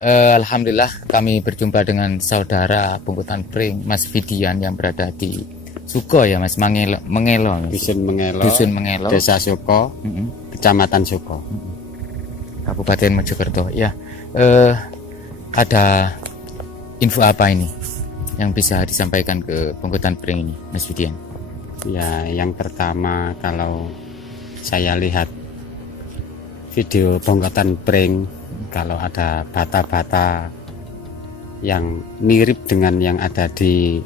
Alhamdulillah kami berjumpa dengan saudara Pungutan Pring Mas Fidian yang berada di Suko ya Mas, Mengelo Mas. Dusun Mengelo, Desa Suko, Kecamatan Suko, Kabupaten Mojokerto ya. Ada info apa ini yang bisa disampaikan ke Pungutan Pring ini Mas Fidian? Ya, yang pertama kalau saya lihat video Pungutan Pring, kalau ada bata-bata yang mirip dengan yang ada di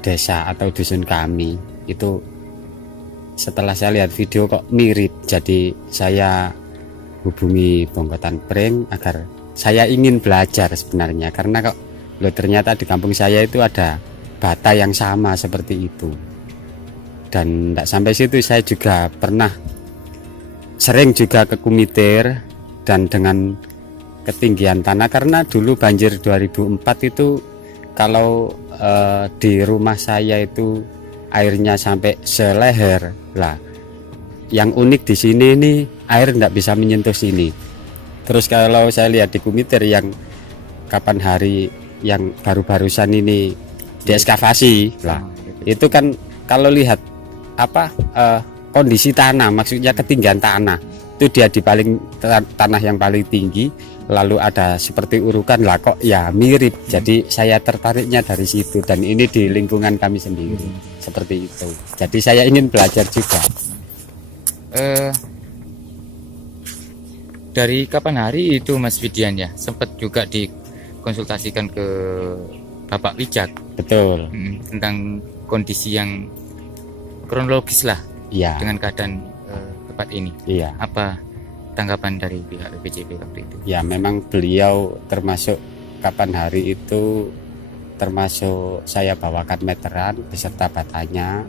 desa atau dusun kami, itu setelah saya lihat video kok mirip, jadi saya hubungi Pungutan Pring agar saya ingin belajar sebenarnya, karena kok ternyata di kampung saya itu ada bata yang sama seperti itu. Dan tidak sampai situ, saya juga pernah sering juga ke Kumitir dan dengan ketinggian tanah, karena dulu banjir 2004 itu kalau di rumah saya itu airnya sampai seleher lah. Yang unik di sini ini air tidak bisa menyentuh sini. Terus kalau saya lihat di Kumitir yang kapan hari yang baru-barusan ini diekskavasi lah, itu kan kalau lihat kondisi tanah, maksudnya ketinggian tanah itu dia di paling tanah yang paling tinggi, lalu ada seperti urukan lah, kok ya mirip. Jadi saya tertariknya dari situ, dan ini di lingkungan kami sendiri seperti itu. Jadi saya ingin belajar juga. Dari kapan hari itu Mas Fidian ya, sempat juga dikonsultasikan ke Bapak Wijak? Betul. Tentang kondisi yang kronologis lah Iya. dengan keadaan tempat ini. Iya. Apa tanggapan dari pihak BPJP waktu itu? Ya, memang beliau termasuk kapan hari itu termasuk saya bawakan meteran beserta batanya.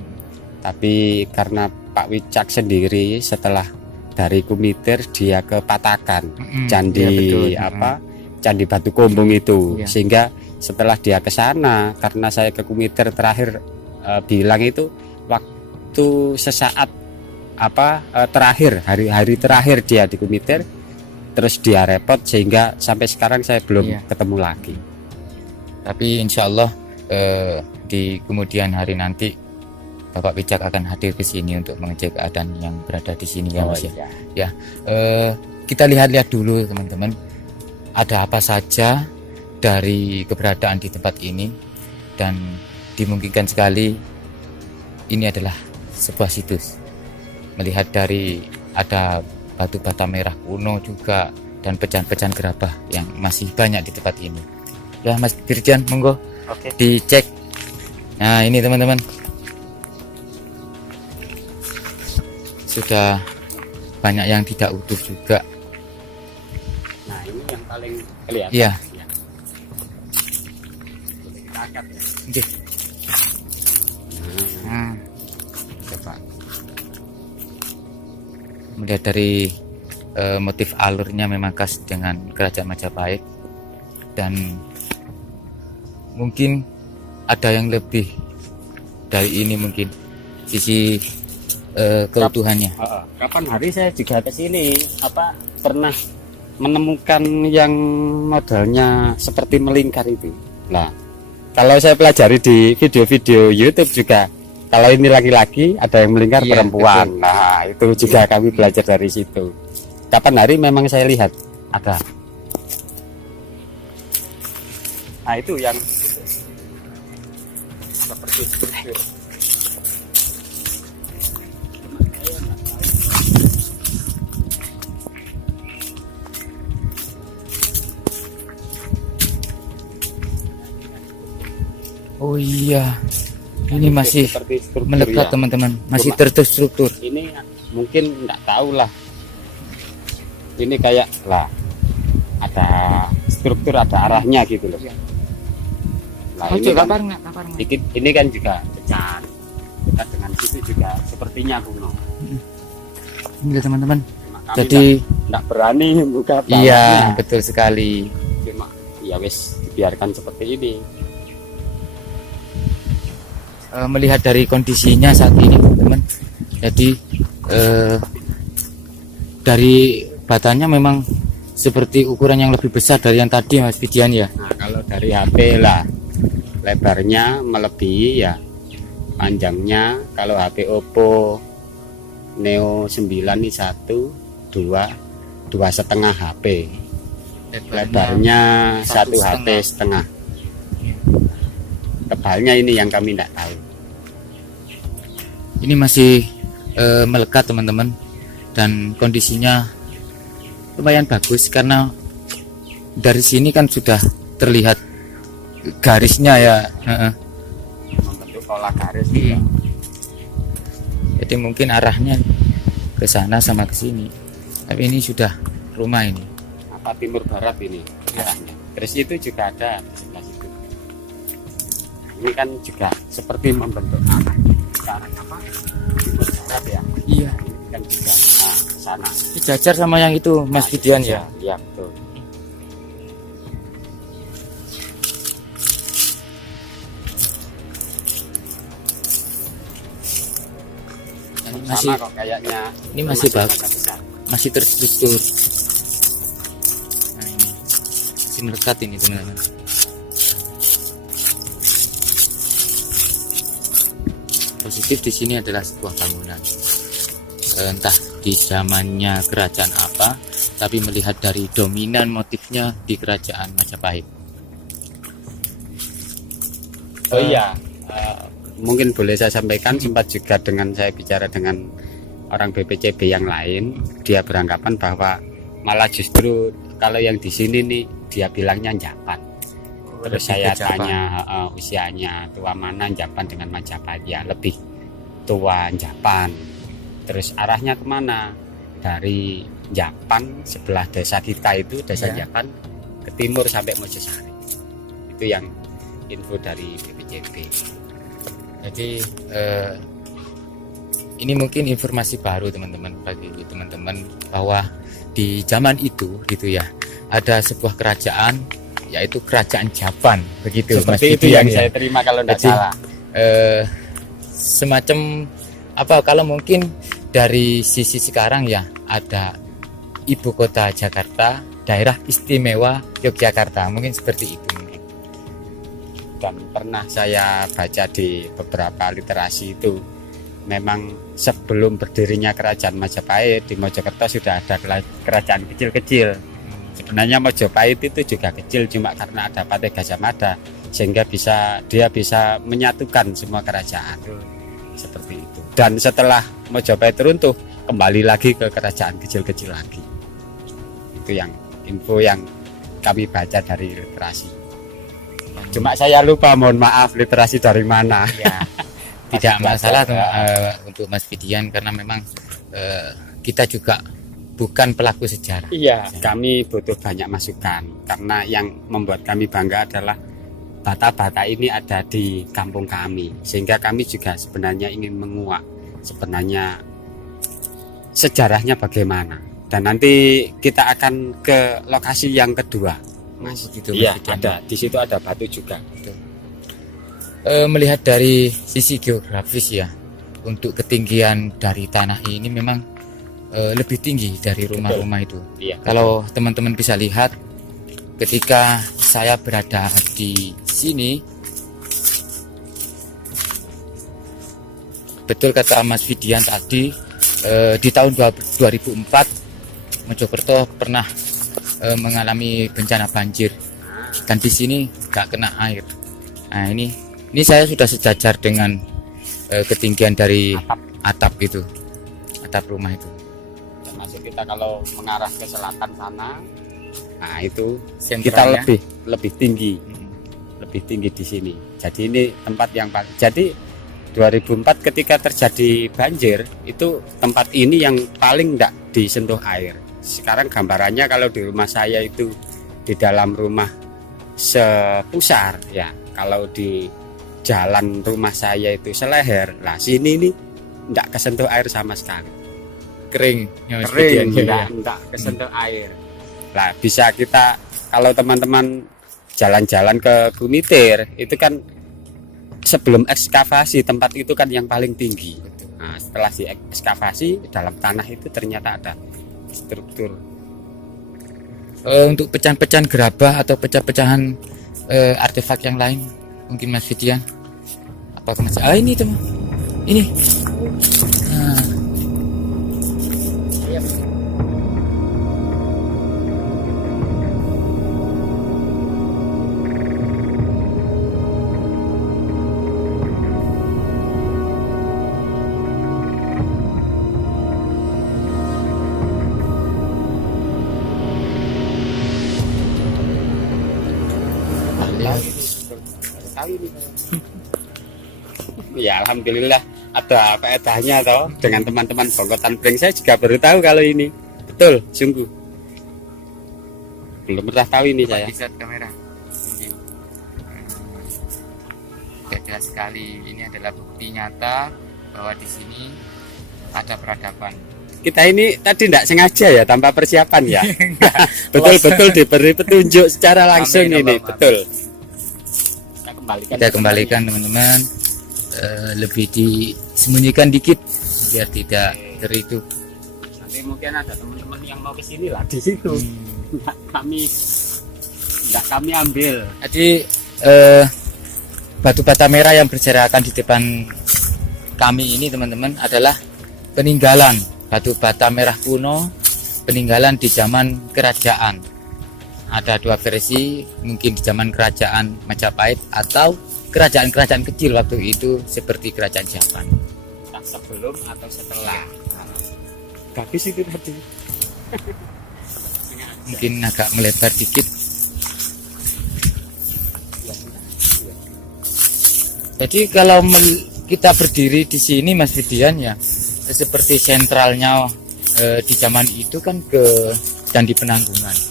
Tapi karena Pak Wicak sendiri setelah dari Kumitir dia ke Patakan, Candi ya, Candi Batu Kumbung itu, ya. Sehingga setelah dia ke sana, karena saya ke Kumitir terakhir bilang itu waktu sesaat terakhir, hari terakhir dia di Kumitir, terus dia repot sehingga sampai sekarang saya belum ketemu lagi. Tapi insya Allah di kemudian hari nanti Bapak Wijak akan hadir ke sini untuk mengecek keadaan yang berada di sini ya Mas ya. Ya, kita lihat-lihat dulu teman-teman, ada apa saja dari keberadaan di tempat ini, dan dimungkinkan sekali ini adalah sebuah situs. Melihat dari ada batu bata merah kuno juga dan pecahan-pecahan gerabah yang masih banyak di tempat ini. Ya Mas Dirjan, monggo dicek. Nah ini teman-teman, sudah banyak yang tidak utuh juga. Nah ini yang paling kelihatan. Iya. Kita angkat ya. Oke. Coba melihat dari motif alurnya memang khas dengan Kerajaan Majapahit, dan mungkin ada yang lebih dari ini, mungkin sisi keutuhannya. Kapan hari saya juga ke sini pernah menemukan yang modelnya seperti melingkar itu. Nah, kalau saya pelajari di video-video YouTube juga, kalau ini laki-laki ada yang melingkar perempuan. Betul. Nah, itu juga kami belajar dari situ. Kapan hari memang saya lihat ada. Nah, itu yang seperti struktur. Oh iya, ini masih melekat teman-teman, masih terstruktur. Ini mungkin nggak tahu lah, ini kayak lah ada struktur, ada arahnya gitu loh. Nah, ini kan juga pecahan dekat dengan situ juga sepertinya kuno. Ini teman-teman, jadi nggak berani buka. Iya betul sekali. Cuma ya wes dibiarkan seperti ini. Melihat dari kondisinya saat ini teman-teman, jadi dari batanya memang seperti ukuran yang lebih besar dari yang tadi Mas Fidian ya. Nah, kalau dari HP lah lebarnya melebihi ya, panjangnya kalau HP Oppo Neo 9 ini 2,5 HP, lebarnya 1 HP setengah. Tebalnya ini yang kami tidak tahu. Ini masih melekat teman-teman, dan kondisinya lumayan bagus karena dari sini kan sudah terlihat garisnya ya. Membentuk pola garis ya. Jadi mungkin arahnya ke sana sama ke sini. Tapi ini sudah rumah ini. Apa timur barat ini arahnya. Terus itu juga ada di sebelah situ. Ini kan juga seperti membentuk arah ke arah apa? Timur barat ya. Iya. Ini kan juga sana. Sejajar sama yang itu Mas Fidian ya. Iya betul. Masih Sama kok kayaknya. ini masih bagus, besar. masih terstruktur. Nah ini masih melekat ini teman-teman. Positif di sini adalah sebuah bangunan, entah di zamannya kerajaan apa, tapi melihat dari dominan motifnya di kerajaan Majapahit. Oh iya, mungkin boleh saya sampaikan, sempat juga dengan saya bicara dengan orang BPCB yang lain, dia beranggapan bahwa malah justru kalau yang di sini nih dia bilangnya Japan. Terus saya tanya usianya tua mana Japan dengan Majapahit, ya lebih tua Japan. Terus arahnya kemana? Dari Japan sebelah desa kita itu, desa Ya. Japan ke timur sampai Mojosari. Itu yang info dari BPCB. Jadi ini mungkin informasi baru teman-teman bagi teman-teman, bahwa di zaman itu gitu ya, ada sebuah kerajaan, yaitu kerajaan Japan, begitu Mas Seperti itu Fidian yang ya. saya terima kalau tidak Jadi, salah. Semacam apa, kalau mungkin dari sisi sekarang ya, ada ibu kota Jakarta, daerah istimewa Yogyakarta, mungkin seperti itu mungkin. Dan pernah saya baca di beberapa literasi itu, memang sebelum berdirinya kerajaan Majapahit di Mojokerto sudah ada kerajaan kecil-kecil. Sebenarnya Majapahit itu juga kecil, cuma karena ada Patih Gajah Mada sehingga dia bisa menyatukan semua kerajaan seperti itu. Dan setelah Majapahit runtuh, kembali lagi ke kerajaan kecil-kecil lagi. Itu yang info yang kami baca dari literasi. Cuma saya lupa, mohon maaf, literasi dari mana. Ya, tidak masalah belajar, untuk Mas Fidian, karena memang kita juga bukan pelaku sejarah. Iya, kami butuh banyak masukan karena yang membuat kami bangga adalah bata-bata ini ada di kampung kami, sehingga kami juga sebenarnya ingin menguak sebenarnya sejarahnya bagaimana. Dan nanti kita akan ke lokasi yang kedua, Mas. Begitu, Iya, Mas Fidian. ada di situ ada batu juga. Melihat dari sisi geografis ya, untuk ketinggian dari tanah ini memang lebih tinggi dari rumah-rumah itu. Iya. Kalau teman-teman bisa lihat, ketika saya berada di sini, betul kata Mas Fidian tadi, di tahun 2004 Mojokerto pernah mengalami bencana banjir, dan di sini nggak kena air. Nah ini saya sudah sejajar dengan ketinggian dari atap itu, atap rumah itu. Termasuk kita kalau mengarah ke selatan sana, nah itu kita Sentralnya. lebih tinggi. Lebih tinggi di sini. Jadi ini tempat yang jadi 2004 ketika terjadi banjir, itu tempat ini yang paling enggak disentuh air. Sekarang gambarannya kalau di rumah saya itu, di dalam rumah sepusar ya, kalau di jalan rumah saya itu seleher, lah sini nih enggak kesentuh air sama sekali. Kering, ya, Mas Fidian, ya. enggak kesentuh air. Lah bisa kita, kalau teman-teman jalan-jalan ke Gumitir itu kan sebelum ekskavasi tempat itu kan yang paling tinggi. Nah, setelah diekskavasi dalam tanah itu ternyata ada struktur untuk pecahan-pecahan gerabah atau pecah-pecahan artefak yang lain, mungkin Mas Fidian. Apakah Mas? Ini teman, ini. Nah. Ya alhamdulillah ada faedahnya toh dengan teman-teman Bongkotan Pring. Saya juga baru tahu kalau ini betul, sungguh belum pernah tahu ini saya. Di saat kamera mungkin jelas sekali. Ini adalah bukti nyata bahwa di sini ada peradaban. Kita ini tadi tidak sengaja ya, tanpa persiapan ya. Betul-betul diberi petunjuk secara langsung. Amin, ini amin. betul. Kita kembalikan teman-teman, lebih disembunyikan dikit biar tidak teritu. Nanti mungkin ada teman-teman yang mau ke sini lah di situ. Nggak kami ambil. Jadi batu bata merah yang berserakan di depan kami ini teman-teman adalah peninggalan batu bata merah kuno, peninggalan di zaman kerajaan. Ada dua versi, mungkin di zaman kerajaan Majapahit atau kerajaan-kerajaan kecil waktu itu seperti kerajaan Japan. Sebelum atau setelah. Bagus itu tadi. Mungkin agak melebar dikit. Jadi kalau kita berdiri di sini Mas Fidian ya, seperti sentralnya di zaman itu kan ke Candi Penanggungan.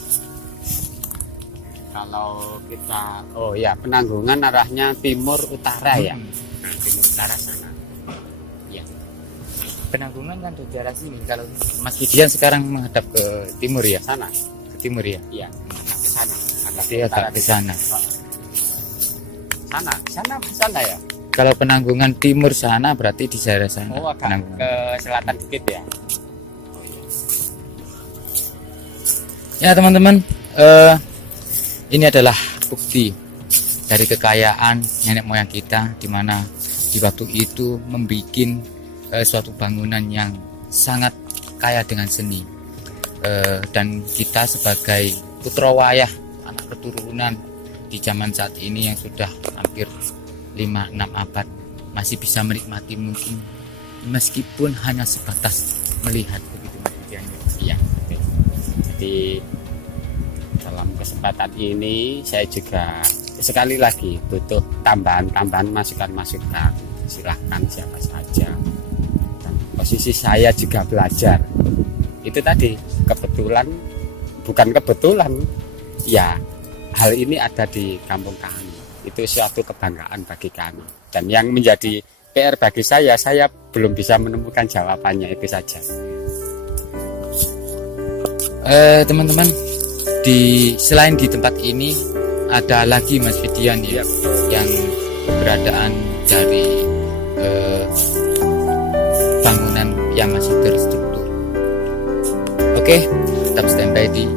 Kalau kita, oh ya, Penanggungan arahnya timur utara ya. Nah, timur utara sana. Ya. Penanggungan kan di daerah sini. Kalau Mas Fidian sekarang menghadap ke timur ya, Sana. ke timur ya. Iya, ke sana. Berarti agak ke sana. Sana ya. Kalau Penanggungan timur sana berarti di daerah sana. Oh, agak Penanggungan. ke selatan dikit ya. Ya teman-teman, ini adalah bukti dari kekayaan nenek moyang kita, di mana di waktu itu membuat suatu bangunan yang sangat kaya dengan seni. Dan kita sebagai putra wayah, anak keturunan di zaman saat ini yang sudah hampir 5-6 abad masih bisa menikmati, mungkin meskipun hanya sebatas melihat begitu Mas. Iya. Jadi dalam kesempatan ini saya juga sekali lagi butuh tambahan masukan-masukan. Silahkan siapa saja. Dan posisi saya juga belajar. Itu tadi kebetulan, bukan kebetulan ya, hal ini ada di kampung kami. Itu suatu kebanggaan bagi kami. Dan yang menjadi PR bagi saya belum bisa menemukan jawabannya, itu saja. Teman-teman, selain di tempat ini ada lagi Mas Fidian ya, yang keberadaan dari bangunan yang masih terstruktur. Oke, tetap standby di